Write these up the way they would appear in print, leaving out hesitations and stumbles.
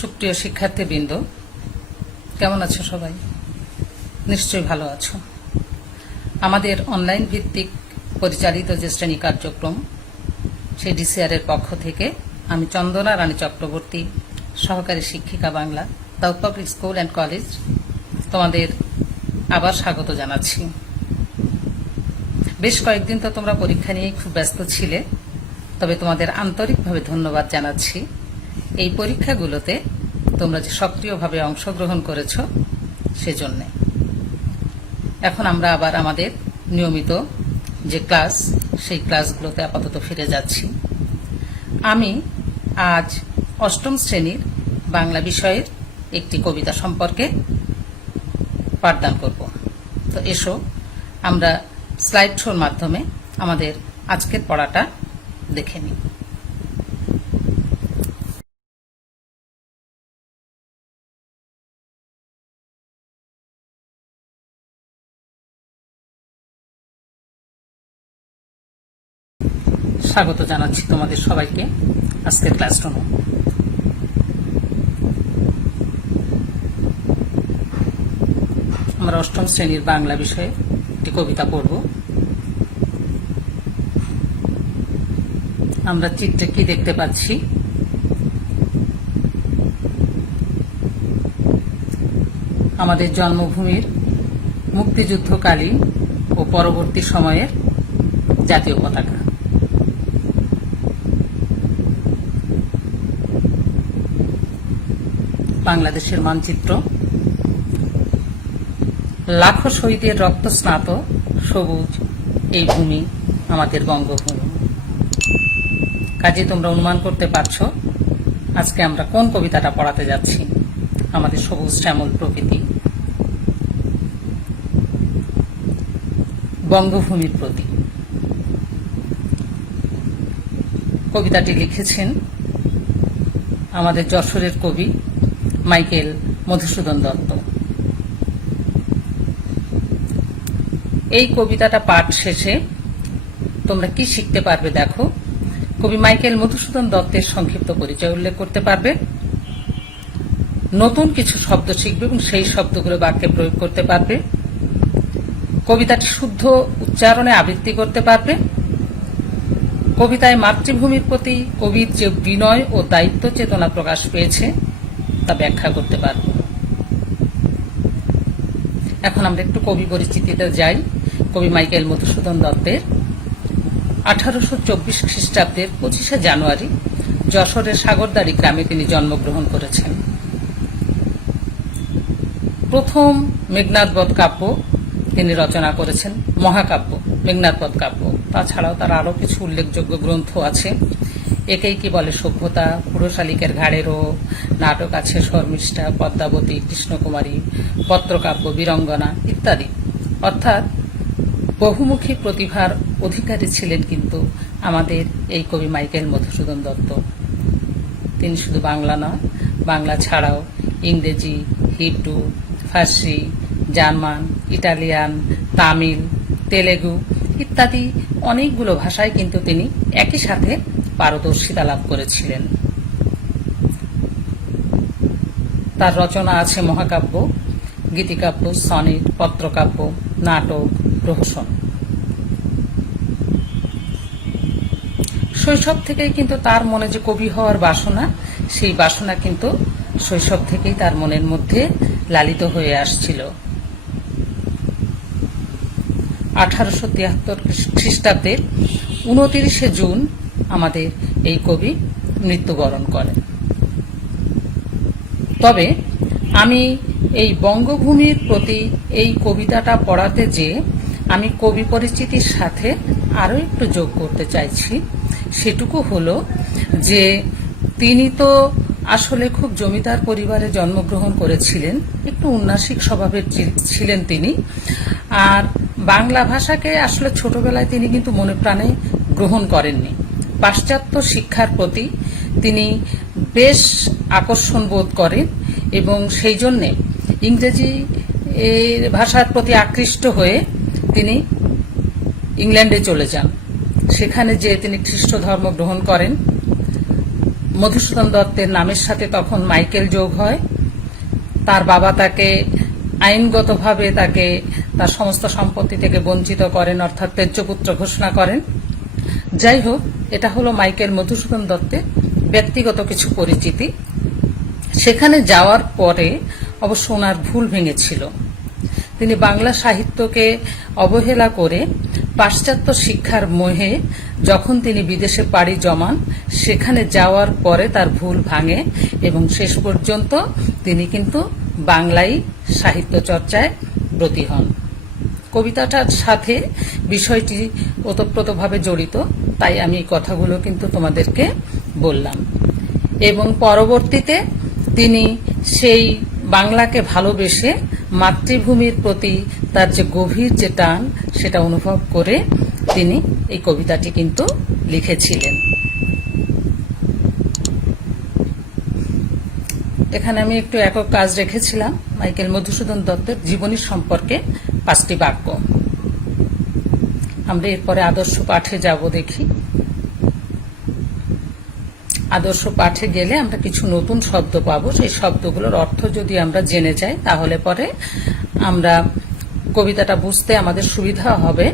সুপ্রিয় শিক্ষার্থীবৃন্দ, কেমন আছো সবাই? নিশ্চয়ই ভালো আছো। আমাদের অনলাইন ভিত্তিক পরিচালিত যে শ্রেণী কার্যক্রম, সেই ডিসিআর এর পক্ষ থেকে আমি চন্দনা রানী চক্রবর্তী, সহকারী শিক্ষিকা বাংলা, দাউদ পাবলিক স্কুল অ্যান্ড কলেজ, তোমাদের আবার স্বাগত জানাচ্ছি। বেশ কয়েকদিন তো তোমরা পরীক্ষা নিয়ে খুব ব্যস্ত ছিলে, তবে তোমাদের আন্তরিকভাবে ধন্যবাদ জানাচ্ছি। এই পরীক্ষাগুলোতে তোমরা যে সক্রিয়ভাবে অংশগ্রহণ করেছ সেজন্য। এখন আমরা আবার আমাদের নিয়মিত যে ক্লাস, সেই ক্লাসগুলোতে আপাতত ফিরে যাচ্ছি। আমি আজ অষ্টম শ্রেণীর বাংলা বিষয়ের একটি কবিতা সম্পর্কে পাঠদান করব। তো এসো আমরা স্লাইড শোর মাধ্যমে আমাদের আজকের পড়াটা দেখে নিই। স্বাগত জানাচ্ছি তোমাদের সবাইকে আজকের ক্লাসরুমে। আমরা অষ্টম শ্রেণীর বাংলা বিষয়ে একটি কবিতা পড়ব। আমরা চিত্রে কি দেখতে পাচ্ছি? আমাদের জন্মভূমির মুক্তিযুদ্ধকালীন ও পরবর্তী সময়ের জাতীয় পতাকা। বাংলাদেশের মানচিত্র, লাখো শহীদের রক্তস্নাত সবুজ এই ভূমি আমাদের বঙ্গভূমি। কাজে তোমরা অনুমান করতে পারছো আজকে আমরা কোন কবিতাটা পড়াতে যাচ্ছি। আমাদের সবুজ শ্যামল প্রকৃতি, বঙ্গভূমির প্রতি। কবিতাটি লিখেছেন আমাদের যশোরের কবি মাইকেল মধুসূদন দত্ত। এই কবিতাটা পাঠ শেষে তোমরা কি শিখতে পারবে দেখো। কবি মাইকেল মধুসূদন দত্তের সংক্ষিপ্ত পরিচয় উল্লেখ করতে পারবে, নতুন কিছু শব্দ শিখবে এবং সেই শব্দগুলো বাক্যে প্রয়োগ করতে পারবে, কবিতাটি শুদ্ধ উচ্চারণে আবৃত্তি করতে পারবে, কবিতায় মাতৃভূমির প্রতি কবির যে বিনয় ও দায়িত্ব চেতনা প্রকাশ পেয়েছে তা ব্যাখ্যা করতে পারব। এখন আমরা একটু কবি পরিচিতিতে যাই। কবি মাইকেল মধুসূদন দত্তের 1824 খ্রিস্টাব্দের 25শে জানুয়ারি যশোরের সাগরদাড়ি গ্রামে তিনি জন্মগ্রহণ করেছেন। প্রথম মেঘনাদবধ কাব্য তিনি রচনা করেছেন, মহাকাব্য মেঘনাদবধ কাব্য। তাছাড়াও তার আরও কিছু উল্লেখযোগ্য গ্রন্থ আছে। একেই কি বলে সভ্যতা, পুরশালিকের ঘাড়েরও, নাটক আছে শর্মিষ্ঠা, পদ্মাবতী, কৃষ্ণকুমারী, পত্রকাব্য, বীরঙ্গনা ইত্যাদি। অর্থাৎ বহুমুখী প্রতিভার অধিকারী ছিলেন কিন্তু আমাদের এই কবি মাইকেল মধুসূদন দত্ত। তিনি শুধু বাংলা নয়, বাংলা ছাড়াও ইংরেজি, হিব্রু, ফার্সি, জার্মান, ইটালিয়ান, তামিল, তেলেগু ইত্যাদি অনেকগুলো ভাষায় কিন্তু তিনি একই সাথে পারদর্শিতা লাভ করেছিলেন। তার রচনা আছে মহাকাব্য, গীতিকাব্য, সনেট, পত্রকাব্য, নাটক, প্রহসন। শৈশব থেকেই কিন্তু তার মনে যে কবি হওয়ার বাসনা, সেই বাসনা কিন্তু শৈশব থেকেই তার মনের মধ্যে লালিত হয়ে আসছিল। 1873 খ্রিস্টাব্দের 29শে জুন আমাদের এই কবি মৃত্যুবরণ করেন। তবে আমি এই বঙ্গভূমির প্রতি এই কবিতাটা পড়াতে যে আমি কবি পরিচিতির সাথে আরও একটু যোগ করতে চাইছি। সেটুকু হলো যে তিনি তো আসলে খুব জমিদার পরিবারে জন্মগ্রহণ করেছিলেন, একটু উন্নাসিক স্বভাবের ছিলেন তিনি। আর বাংলা ভাষাকে আসলে ছোটবেলায় তিনি কিন্তু মনে প্রাণে গ্রহণ করেননি। পাশ্চাত্য শিক্ষার প্রতি তিনি বেশ আকর্ষণ বোধ করেন এবং সেই জন্যে ইংরেজি ভাষার প্রতি আকৃষ্ট হয়ে তিনি ইংল্যান্ডে চলে যান। সেখানে যে তিনি খ্রিস্ট ধর্ম গ্রহণ করেন। মধুসূদন দত্তের নামের সাথে তখন মাইকেল যোগ হয়। তার বাবা তাকে আইনগতভাবে তাকে তার সমস্ত সম্পত্তি থেকে বঞ্চিত করেন, অর্থাৎ ত্যায্যপুত্র ঘোষণা করেন। যাই হোক, এটা হলো মাইকেল মধুসূদন দত্তের ব্যক্তিগত কিছু পরিচিতি। সেখানে যাওয়ার পরে অবশ্য ওনার ভুল ভেঙেছিল। তিনি বাংলা সাহিত্যকে অবহেলা করে পাশ্চাত্য শিক্ষার মোহে যখন তিনি বিদেশে পাড়ি জমান, সেখানে যাওয়ার পরে তার ভুল ভাঙে এবং শেষ পর্যন্ত তিনি কিন্তু বাংলায় সাহিত্য চর্চায় ব্রতী হন। কবিতাটার সাথে বিষয়টি ওতপ্রোতভাবে জড়িত, তাই আমি এই কথাগুলো কিন্তু তোমাদেরকে বললাম। এবং পরবর্তীতে তিনি সেই বাংলাকে ভালোবেসে মাতৃভূমির প্রতি তার যে গভীর যে টান, সেটা অনুভব করে তিনি এই কবিতাটি কিন্তু লিখেছিলেন। এখানে আমি একটু একক কাজ রেখেছিলাম মাইকেল মধুসূদন দত্তের জীবনী সম্পর্কে 5টি বাক্য। আমরা এরপরে আদর্শ পাঠে যাব। দেখি, আদর্শ পাঠে গেলে আমরা কিছু নতুন শব্দ পাবো। সেই শব্দগুলোর অর্থ যদি আমরা জেনে যাই, তাহলে পরে আমরা কবিতাটা বুঝতে আমাদের সুবিধা হবে।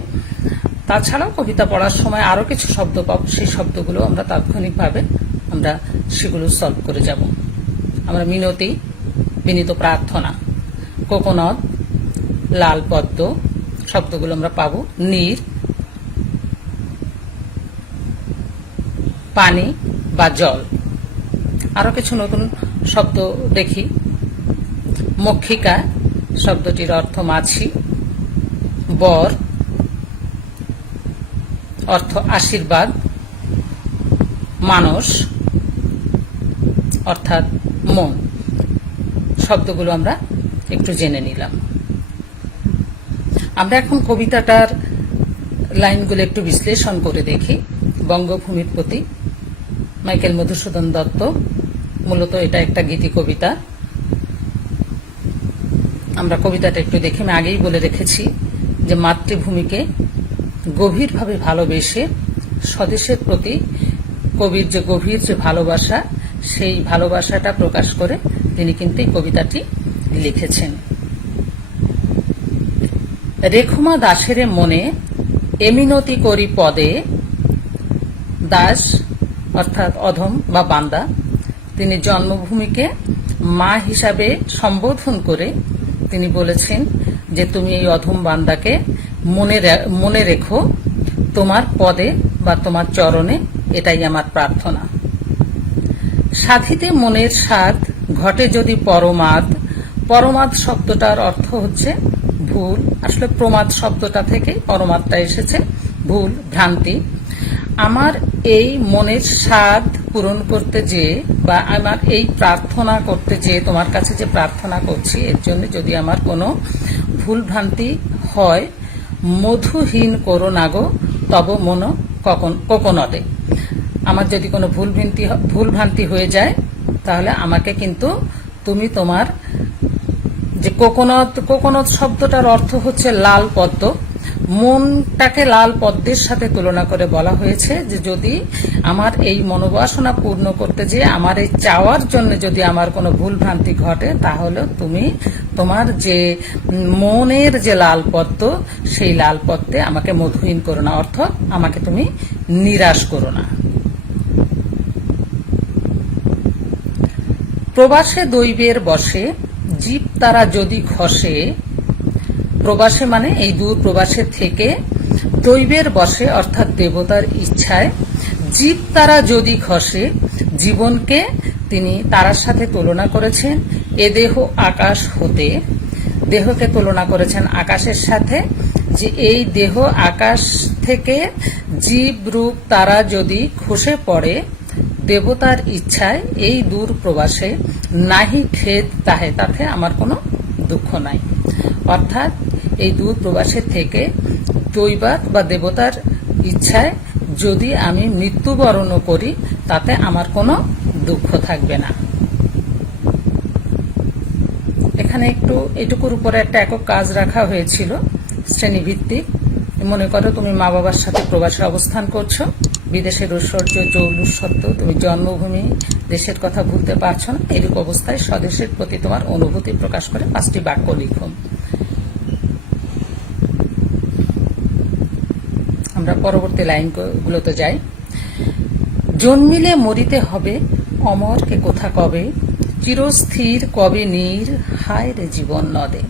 তাছাড়াও কবিতা পড়ার সময় আরো কিছু শব্দ পাবো, সেই শব্দগুলো আমরা তাৎক্ষণিকভাবে আমরা সেগুলো সলভ করে যাব। আমরা মিনতি, বিনীত প্রার্থনা, কোকোনদ, লাল পদ্ম শব্দগুলো আমরা পাবো। নীর, পানি বা জল। আরো কিছু নতুন শব্দ দেখি। মক্ষিকা শব্দটির অর্থ মাছি। বর অর্থ আশীর্বাদ। মানস অর্থাৎ মন। শব্দগুলো আমরা একটু জেনে নিলাম। আমরা এখন কবিতাটার লাইনগুলো একটু বিশ্লেষণ করে দেখি। বঙ্গভূমির প্রতি, মাইকেল মধুসূদন দত্ত। মূলত এটা একটা গীতি কবিতা। আমরা কবিতাটা একটু দেখি। আমি আগেই বলে রেখেছি যে মাতৃভূমিকে গভীরভাবে ভালোবেসে স্বদেশের প্রতি কবির যে গভীর যে ভালোবাসা, সেই ভালোবাসাটা প্রকাশ করে তিনি কিন্তু এই কবিতাটি লিখেছেন। রেখুমা দাসের মনে এমিনতি করি পদে। দাস অর্থাৎ অধম বা বান্দা। তিনি জন্মভূমিকে মা হিসাবে সম্বোধন করে তিনি বলেছেন যে তুমি এই অধম বান্দাকে মনে রেখো তোমার পদে বা তোমার চরণে, এটাই আমার প্রার্থনা। সাধিতে মনের স্বাদ ঘটে যদি পরমাদ। পরমাদ শব্দটার অর্থ হচ্ছে ভুল। আসলে প্রমাদ শব্দটা থেকে পরমাদটা এসেছে, ভুল, ভ্রান্তি। আমার এই মনের স্বাদ পূরণ করতে যেয়ে বা আমার এই প্রার্থনা করতে যেয়ে, তোমার কাছে যে প্রার্থনা করছি, এর জন্য যদি আমার কোনো ভুল ভ্রান্তি হয়, মধুহীন করো না গো তব মন কোকোনদে। আমার যদি কোনো ভুল ভ্রান্তি হয়ে যায়, তাহলে আমাকে কিন্তু তুমি তোমার যে কোকোনদ শব্দটার অর্থ হচ্ছে লাল পদ্ম। মনটাকে লাল পদ্মের সাথে তুলনা করে বলা হয়েছে যে যদি আমার এই মনোবাসনা পূর্ণ করতে যেয়ে, আমার এই চাওয়ার জন্য যদি আমার কোনো ভুল ভ্রান্তি ঘটে, তাহলে তুমি তোমার যে মনের যে লাল পদ্ম, সেই লাল পদ্মে আমাকে মধুহীন করো না, অর্থাৎ আমাকে তুমি নিরাশ করো না। প্রবাসে দৈবের বসে জীব তারা যদি খসে। প্রবাসে মানে এই দূর প্রবাসে থেকে, দৈবের বসে অর্থাৎ দেবতার ইচ্ছায়, জীব তারা যদি খসে। জীবনকে তিনি তারার সাথে তুলনা করেছেন। এ দেহ আকাশ হতে, দেহকে তুলনা করেছেন আকাশের সাথে, যে এই দেহ আকাশ থেকে জীব রূপ তারা যদি খসে পড়ে, দেবতার ইচ্ছায় এই দূর প্রবাসে নাহি খেদ তাহে, তাতে আমার কোনো দুঃখ নাই। অর্থাৎ এই দূর প্রবাসে থেকে দৈবাত বা দেবতার ইচ্ছায় যদি আমি মৃত্যুবরণও করি, তাতে আমার কোনো দুঃখ থাকবে না। এখানে একটু এটুকুর উপরে একটা একক কাজ রাখা হয়েছিল শ্রেণীভিত্তিক। মনে করো তুমি মা বাবার সাথে প্রবাসে অবস্থান করছো, বিদেশের ঐশ্বর্য জৌলুস সত্ত্বেও তুমি জন্মভূমি দেশের কথা ভুলতে পারছো না। এরূপ অবস্থায় স্বদেশের প্রতি তোমার অনুভূতি প্রকাশ করে 5টি বাক্য লিখুন। আমরা পরবর্তী লাইনগুলোতে যাই। জন্মিলে মরিতে হবে, অমরকে কোথা কবে, চিরস্থির কবে নীর, হায় রে জীবন নদে।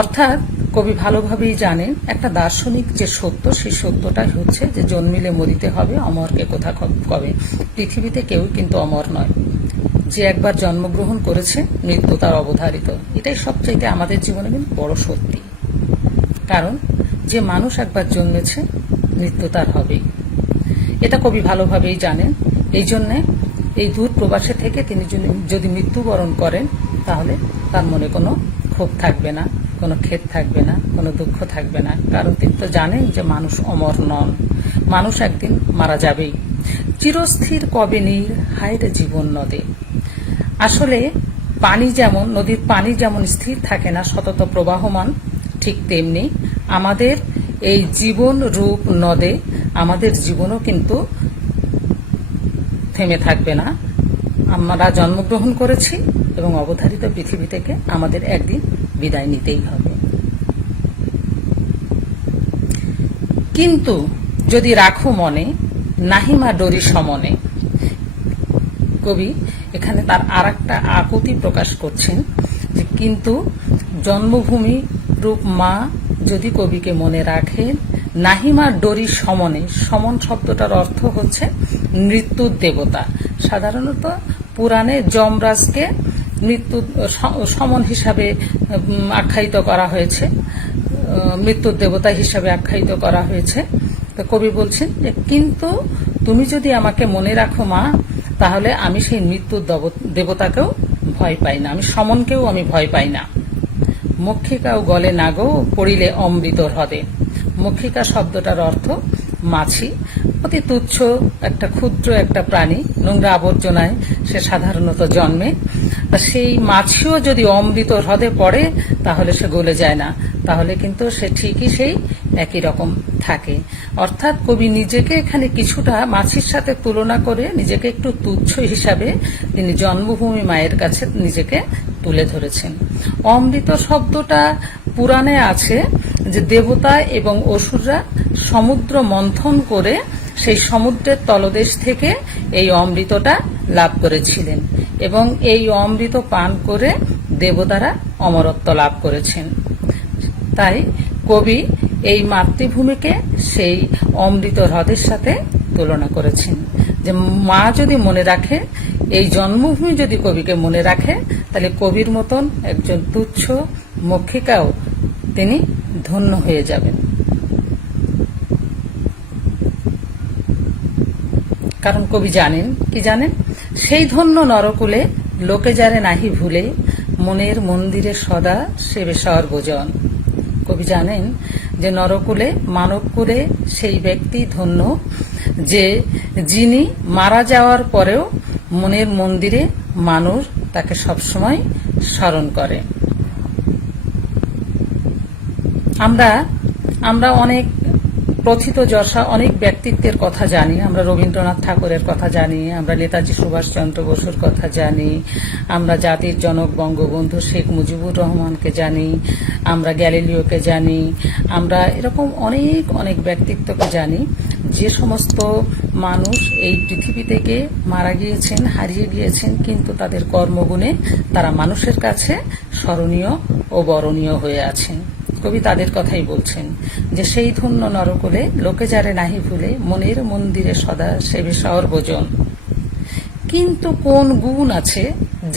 অর্থাৎ কবি ভালোভাবেই জানেন একটা দার্শনিক যে সত্য, সেই সত্যটাই হচ্ছে যে জন্মিলে মরিতে হবে, অমরকে কোথা কবে। পৃথিবীতে কেউ কিন্তু অমর নয়। যে একবার জন্মগ্রহণ করেছে মৃত্যু তার অবধারিত। এটাই সবচাইতে আমাদের জীবনে কিন্তু বড় সত্যি। কারণ যে মানুষ একবার জন্মেছে মৃত্যু তার হবেই, এটা কবি ভালোভাবেই জানেন। এই জন্যে এই দূর প্রবাসে থেকে তিনি যদি মৃত্যুবরণ করেন তাহলে তার মনে কোনো ক্ষোভ থাকবে না, কোনো খেদ থাকবে না, কোনো দুঃখ থাকবে না। কারণ তিনি তো জানেন যে মানুষ অমর নন, মানুষ একদিন মারা যাবেই। চিরস্থির কবে নীর, হায় রে জীবন নদে। আসলে পানি যেমন, নদীর পানি যেমন স্থির থাকে না, সতত প্রবাহমান, ঠিক তেমনি আমাদের এই জীবন রূপ নদে আমাদের জীবনও কিন্তু থেমে থাকবে না। আমরা জন্মগ্রহণ করেছি এবং অবধারিত পৃথিবী থেকে আমাদের একদিন বিদায় নিতেই হবে। কিন্তু যদি রাখো মনে, নাহিমা ডরি সমনে। কবি এখানে তার আর একটা আকুতি প্রকাশ করছেন যে কিন্তু জন্মভূমি রূপ মা যদি কবিকে মনে রাখেন, নাহিমা ডরি সমনে। সমন শব্দটার অর্থ হচ্ছে মৃত্যুর দেবতা। সাধারণত পুরাণে যমরাজকে মৃত্যু সমন হিসাবে আখ্যায়িত করা হয়েছে, মৃত্যুর দেবতা হিসাবে আখ্যায়িত করা হয়েছে। তো কবি বলছেন যে কিন্তু তুমি যদি আমাকে মনে রাখো মা, তাহলে আমি সেই মৃত্যুর দেবতাকেও ভয় পাই না, আমি সমনকেও আমি ভয় পাই না। মক্ষিকাও গলে না গো, পড়িলে অমৃত হ্রদে। মক্ষিকা শব্দটার অর্থ মাছি, অতি তুচ্ছ একটা ক্ষুদ্র একটা প্রাণী, নোংরা আবর্জনায় সে সাধারণত জন্মে। সেই মাছিও যদি অমৃত হ্রদে পড়ে তাহলে সে গলে যায় না, তাহলে কিন্তু সে ঠিকই সেই একই রকম থাকে। অর্থাৎ কবি নিজেকে এখানে কিছুটা মাছির সাথে তুলনা করে নিজেকে একটু তুচ্ছ হিসাবে তিনি জন্মভূমি মায়ের কাছে নিজেকে তুলে ধরেছেন। অমৃত শব্দটা পুরাণে আছে যে দেবতা এবং অসুররা সমুদ্র মন্থন করে সেই সমুদ্রের তলদেশ থেকে এই অমৃতটা লাভ করেছিলেন এবং এই অমৃত পান করে দেবতারা অমরত্ব লাভ করেছেন। তাই কবি এই মাতৃভূমিকে সেই অমৃত হ্রদের সাথে তুলনা করেছেন যে মা যদি মনে রাখে, এই জন্মভূমি যদি কবিকে মনে রাখে, তাহলে কবির মতন একজন তুচ্ছ মক্ষিকাও তিনি ধন্য হয়ে যাবেন। কারণ কবি জানেন, কি জানেন, সেই ধন্য নরকুলে লোকে যারে নাহি ভুলে, মনের মন্দিরে সদা সেবে সর্বজন। কবি জানেন যে নরকুলে মানবকুলে সেই ব্যক্তি ধন্য যে যিনি মারা যাওয়ার পরেও মনের মন্দিরে মানুষ তাকে সবসময় স্মরণ করে। আমরা অনেক প্রথিত যশা অনেক ব্যক্তিত্বের কথা জানি। আমরা রবীন্দ্রনাথ ঠাকুরের কথা জানি, আমরা নেতাজি সুভাষচন্দ্র বসুর কথা জানি, আমরা জাতির জনক বঙ্গবন্ধু শেখ মুজিবুর রহমানকে জানি, আমরা গ্যালিলিওকে জানি, আমরা এরকম অনেক অনেক ব্যক্তিত্বকে জানি যে সমস্ত মানুষ এই পৃথিবী থেকে মারা গিয়েছেন, হারিয়ে গিয়েছেন, কিন্তু তাদের কর্মগুণে তারা মানুষের কাছে স্মরণীয় ও বরণীয় হয়ে আছেন। কবি তাদের কথাই বলছেন যে সেই ধন্য নরকুলে লোকে যারে নাহি ভুলে, মনের মন্দিরে সদা সেবে সর্বজন। কিন্তু কোন গুণ আছে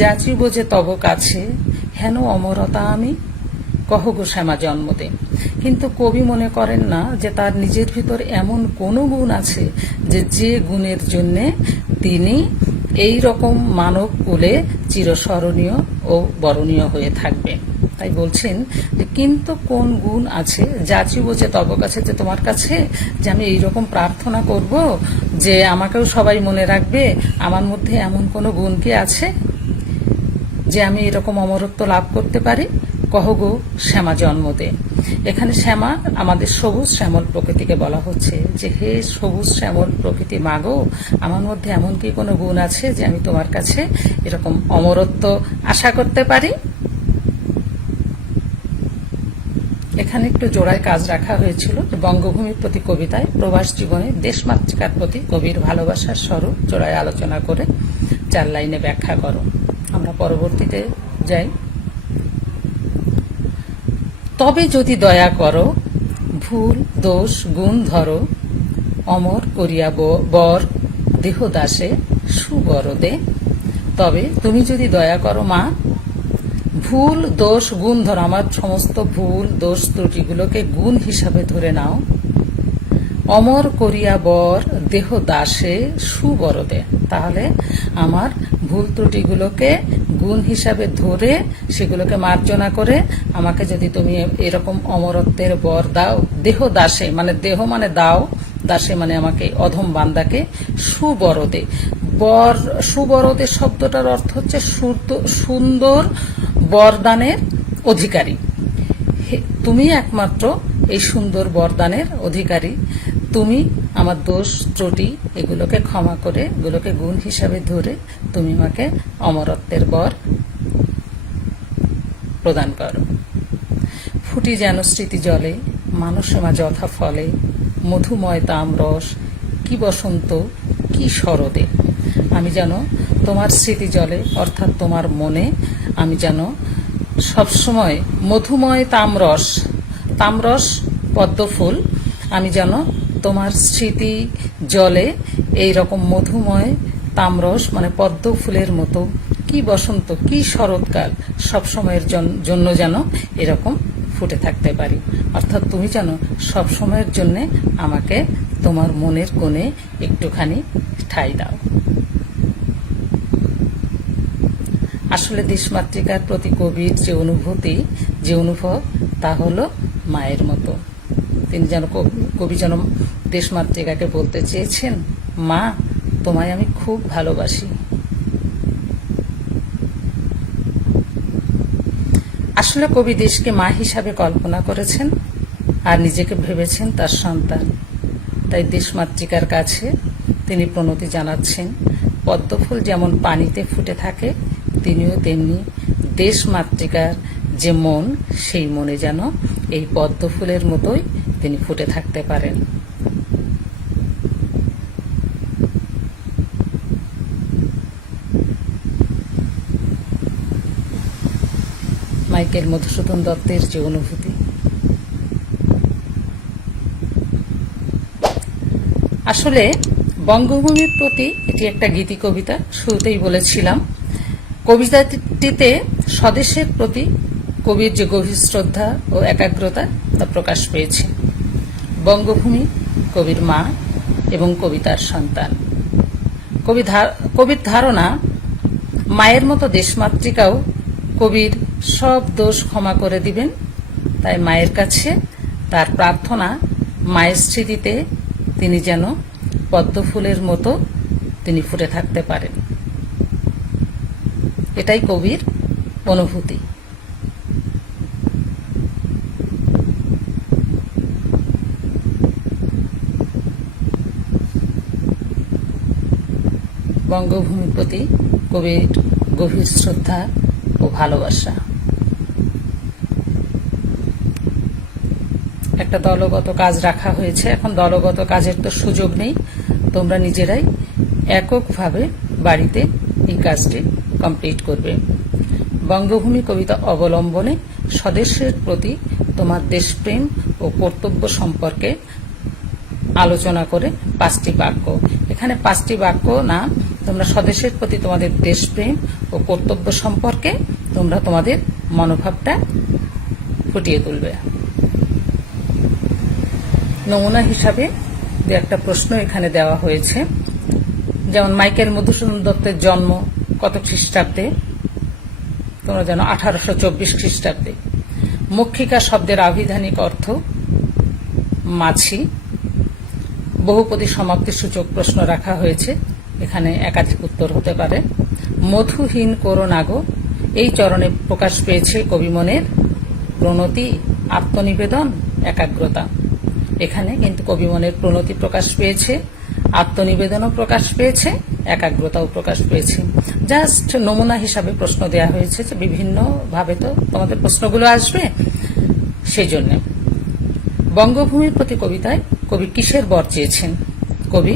যাচিব যে তব কাছে, হেন অমরতা আমি কহ গো শ্যামা জন্মদে। কিন্তু কবি মনে করেন না যে তার নিজের ভিতর এমন কোনো গুণ আছে যে গুণের জন্যে তিনি এই রকম মানব কুলে চিরস্মরণীয় ও বরণীয় হয়ে থাকবেন। তাই বলছেন যে কিন্তু কোন গুণ আছে যাচিব যে তব কাছে, যে তোমার কাছে যে আমি এইরকম প্রার্থনা করব যে আমাকেও সবাই মনে রাখবে, আমার মধ্যে এমন কোনো গুণ কি আছে যে আমি এরকম অমরত্ব লাভ করতে পারি? কহগো শ্যামা জন্ম দে। এখানে শ্যামা আমাদের সবুজ শ্যামল প্রকৃতিকে বলা হচ্ছে যে হে সবুজ শ্যামল প্রকৃতি মাগো, আমার মধ্যে এমন কি কোনো গুণ আছে যে আমি তোমার কাছে এরকম অমরত্ব আশা করতে পারি। এখানে একটু জোড়ায় কাজ রাখা হয়েছিল বঙ্গভূমির প্রতি কবিতায় প্রবাস জীবনে দেশমাতৃকার প্রতি কবির ভালোবাসার স্বরূপ জোড়ায় আলোচনা করে 4 লাইনে ব্যাখ্যা করো। আমরা পরবর্তীতে যাই। তবে যদি দয়া করো ভুল দোষ গুণ ধরো, অমর করিয়া বর দেহদাসে সুবরদে। তবে তুমি যদি দয়া করো মা, ভুল দোষ গুণ ধরো, আমার সমস্ত ভুল দোষ ত্রুটিগুলোকে গুণ হিসাবে ধরে নাও, অমর করিয়া বর দেহ দাসে সুবরদে। তাহলে আমার ভুল ত্রুটিগুলোকে গুণ হিসাবে ধরে সেগুলোকে মার্জনা করে আমাকে যদি তুমি এরকম অমরত্বের বর দাও, দেহ দাসে মানে দেহ মানে দাও, দাসে মানে আমাকে অধম বান্দাকে সুবরদে। বর সুবরদে শব্দটার অর্থ হচ্ছে সুন্দর বরদানের অধিকারী। তুমি একমাত্র এই সুন্দর বরদানের অধিকারী। তুমি আমার দোষ ত্রুটি এগুলোকে ক্ষমা করে এগুলোকে গুণ হিসাবে ধরে তুমি আমাকে অমরত্বের বর প্রদান করো। ফুটি যেন স্মৃতি জলে মানসেমা যথা ফলে, মধুময় তামরস কি বসন্ত কি শরদে। আমি যেন তোমার স্মৃতি জলে অর্থাৎ তোমার মনে আমি যেন সবসময় মধুময় তামরস, তামরস পদ্মফুল, আমি যেন তোমার স্মৃতি জলে এই রকম মধুময় তামরস মানে পদ্ম ফুলের মতো কি বসন্ত কি শরৎকাল সবসময়ের জন্য যেন এরকম ফুটে থাকতে পারি। অর্থাৎ তুমি যেন সবসময়ের জন্য আমাকে তোমার মনের কোণে একটুখানি ঠাঁই দাও। আসলে দেশমাতৃকার প্রতি কবির যে অনুভূতি যে অনুভব তা হলো মায়ের মতো। তিনি যেন কবি যেন দেশমাতৃকাকে বলতে চেয়েছেন, মা তোমায় আমি খুব ভালোবাসি। আসলে কবি দেশকে মা হিসাবে কল্পনা করেছেন আর নিজেকে ভেবেছেন তার সন্তান। তাই দেশমাতৃকার কাছে তিনি প্রণতি জানাচ্ছেন, পদ্মফুল যেমন পানিতে ফুটে থাকে তিনিও তেমনি দেশমাতৃকার যে মন সেই মনে যেন এই পদ্মফুলের মতোই তিনি ফুটে থাকতে পারেন। মাইকেল মধুসূদন দত্তের যে অনুভূতি। আসলে বঙ্গভূমির প্রতি এটি একটা গীতি কবিতা, শুরুতেই বলেছিলাম। কবিতাটিতে স্বদেশের প্রতি কবির যে গভীর শ্রদ্ধা ও একাগ্রতা তা প্রকাশ পেয়েছে। বঙ্গভূমি কবির মা এবং কবিতার সন্তান। কবির ধারণা মায়ের মতো দেশমাতৃকাও কবির সব দোষ ক্ষমা করে দিবেন। তাই মায়ের কাছে তার প্রার্থনা মায়ের স্মৃতিতে তিনি যেন পদ্মফুলের মতো তিনি ফুটে থাকতে পারেন। এটাই কবির অনুভূতি। বঙ্গভূমির প্রতি কবির গভীর শ্রদ্ধা ও ভালোবাসা। একটা দলগত কাজ রাখা হয়েছে। এখন দলগত কাজের তো সুযোগ নেই, তোমরা নিজেরাই এককভাবে বাড়িতে এই কাজটি কমপ্লিট করবে। বঙ্গভূমি কবিতা অবলম্বনে স্বদেশের প্রতি তোমার দেশপ্রেম ও কর্তব্য সম্পর্কে আলোচনা করে 5টি বাক্য। এখানে 5টি বাক্য না, তোমরা স্বদেশের প্রতি তোমাদের দেশপ্রেম ও কর্তব্য সম্পর্কে তোমরা তোমাদের মনোভাবটা ফুটিয়ে তুলবে। নমুনা হিসাবে দু একটা প্রশ্ন এখানে দেওয়া হয়েছে। যেমন মাইকেল মধুসূদন দত্তের জন্ম কত খ্রিস্টাব্দে? তোমরা জানো 1824 খ্রিস্টাব্দে। মক্ষিকা শব্দের আভিধানিক অর্থ মাছি। বহুপদী সমাপ্তি সূচক প্রশ্ন রাখা হয়েছে, এখানে একাধিক উত্তর হতে পারে। মধুহীন করো নাগো এই চরণে প্রকাশ পেয়েছে কবি মনের প্রণতি, আত্মনিবেদন, একাগ্রতা। এখানে কিন্তু কবি মনের প্রণতি প্রকাশ পেয়েছে, আত্মনিবেদনও প্রকাশ পেয়েছে, একাগ্রতাও প্রকাশ পেয়েছে। জাস্ট নমুনা হিসাবে প্রশ্ন দেয়া হয়েছে, যে বিভিন্ন ভাবে তো তোমাদের প্রশ্নগুলো আসবে, সেই জন্য। বঙ্গভূমির প্রতি কবিতায় কবি কিসের বর চেয়েছেন? কবি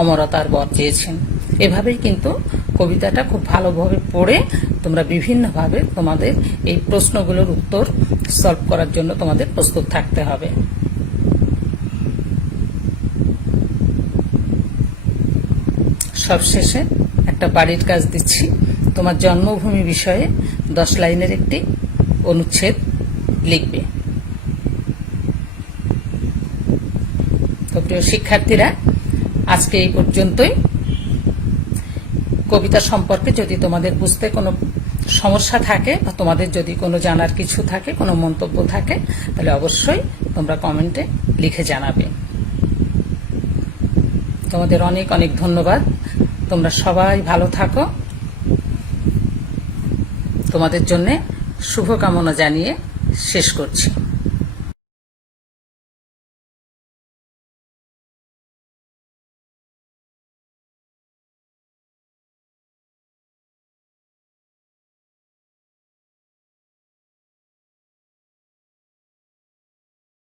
অমরতার বর চেয়েছেন। এভাবেই কিন্তু কবিতাটা খুব ভালোভাবে পড়ে তোমরা বিভিন্নভাবে তোমাদের এই প্রশ্নগুলোর উত্তর সলভ করার জন্য তোমাদের প্রস্তুত থাকতে হবে। সবশেষে একটা বাড়ির কাজ দিচ্ছি। তোমার জন্মভূমি বিষয়ে 10 লাইনের একটি অনুচ্ছেদ লিখবে। তো প্রিয় শিক্ষার্থীরা, আজকে এই পর্যন্তই। কবিতা সম্পর্কে যদি তোমাদের বুঝতে কোনো সমস্যা থাকে বা তোমাদের যদি কোনো জানার কিছু থাকে, কোনো মন্তব্য থাকে, তাহলে অবশ্যই তোমরা কমেন্টে লিখে জানাবে। তোমাদের অনেক অনেক ধন্যবাদ। তোমরা সবাই ভালো থাকো। তোমাদের জন্য শুভকামনা জানিয়ে শেষ করছি।